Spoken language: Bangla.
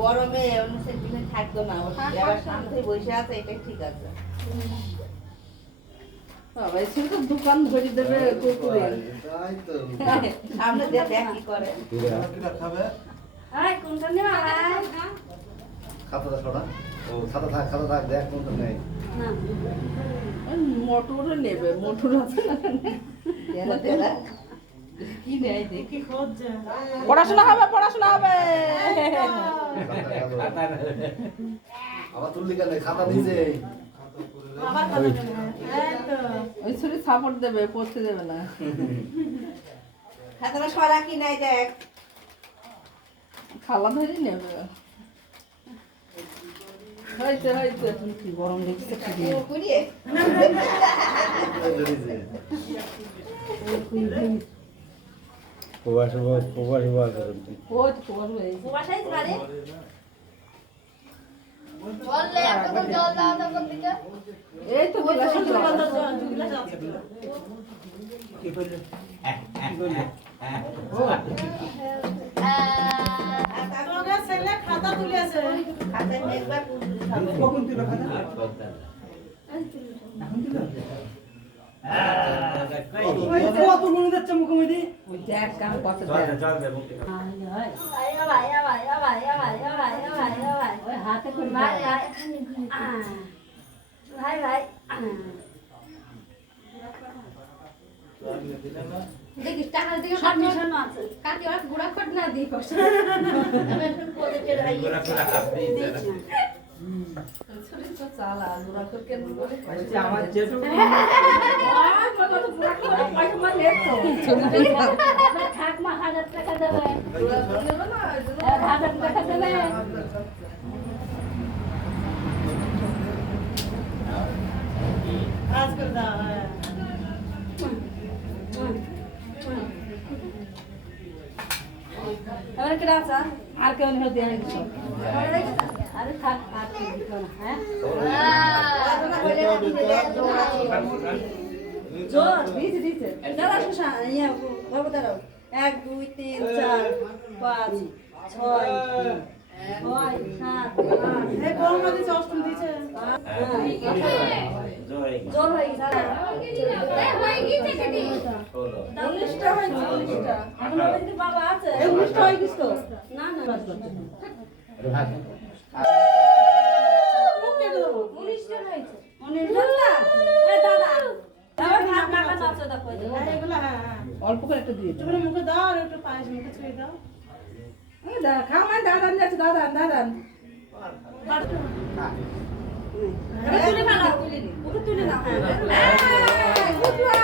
গরমে অনুষ্ঠান দিনে থাকতো না এবার সামনে বসে আছে এটাই ঠিক আছে বাবা এই তো দোকান ধরে দেবে কুকুরে তাই তো সামনে দেখ কি করে কিটা খাবে এই কোনটা নেবা খাতা ছড়া ও খাতা থাক দেখ কোনটা নেই না মোটর নেবে মোটর আছে না তেরা কি নেই দেখি খোঁজ যা পড়াশোনা হবে আবার তুললি কেন খাতা দিছে আবার খাতা দেবে এই তো ওই ছুরি সাপোর্ট দেবে পড়তে দেবে না খাতাটা সরা কি নাই দেখ খালা ধরে নেবে হইছে কি গরম দেখছে কি করিয়ে প্রবাসী মানে বললে এখন জল দাও তো কোন দিকে এই তো গ্লাস আছে কি কইলে তোরা ছেলে খাতা তুলেছে খাতায় একবার কখন তুলে খাতা এখন তুলে কত গুণ যাচ্ছে মুখোমুখি ওই দেখ কাম কত জল দে মুখে ভাই ওই হাতে করে ভাই দেখিস টাকার দিকে সব মিশন আছে কাটি ওরা গুড়া খট না দিই কষ্ট আমি এখন কোদে কে রাই গুড়া খট আপনি ছড়ি তো চালা গুড়া খট কেন বলে আচ্ছা আমার যেটু কত গুড়া খট পয়সা মানে তো থাক মা 1000 টাকা দেবে গুড়া খট দেব না 1000 টাকা দেবে আজকাল দাও এবারে কি রাজা আর কেউ নেই দিয়ে দিছো আরে থাক আর কি দিত না হ্যাঁ জোর দিছে দাদা সুশা ইয়া বাবা দাঁড়াও 1 2 3 4 5 6 7 8 এই কোন মধ্যে অষ্টম দিছে জোর হয়ে গেছে হয়ে গেছে কেটে 19টা হয়েছে 19টা এখন ওই বাবা আছে 19টা হয়ে গেছে তো না বাস করতে আরে ভাগ মুখে দেব 19টা হয়েছে 19টা এই দাদা দাও ভাত কাকা নাচো দেখো এগুলা হ্যাঁ অল্প করে একটু দিয়ে তুমি মুখে দাও আর একটু পায়েস মুখে ছুঁয়ে দাও এই দা খাও না দাদা যাচ্ছে দাদা তুলে ফেলাও তুলে নাও হ্যাঁ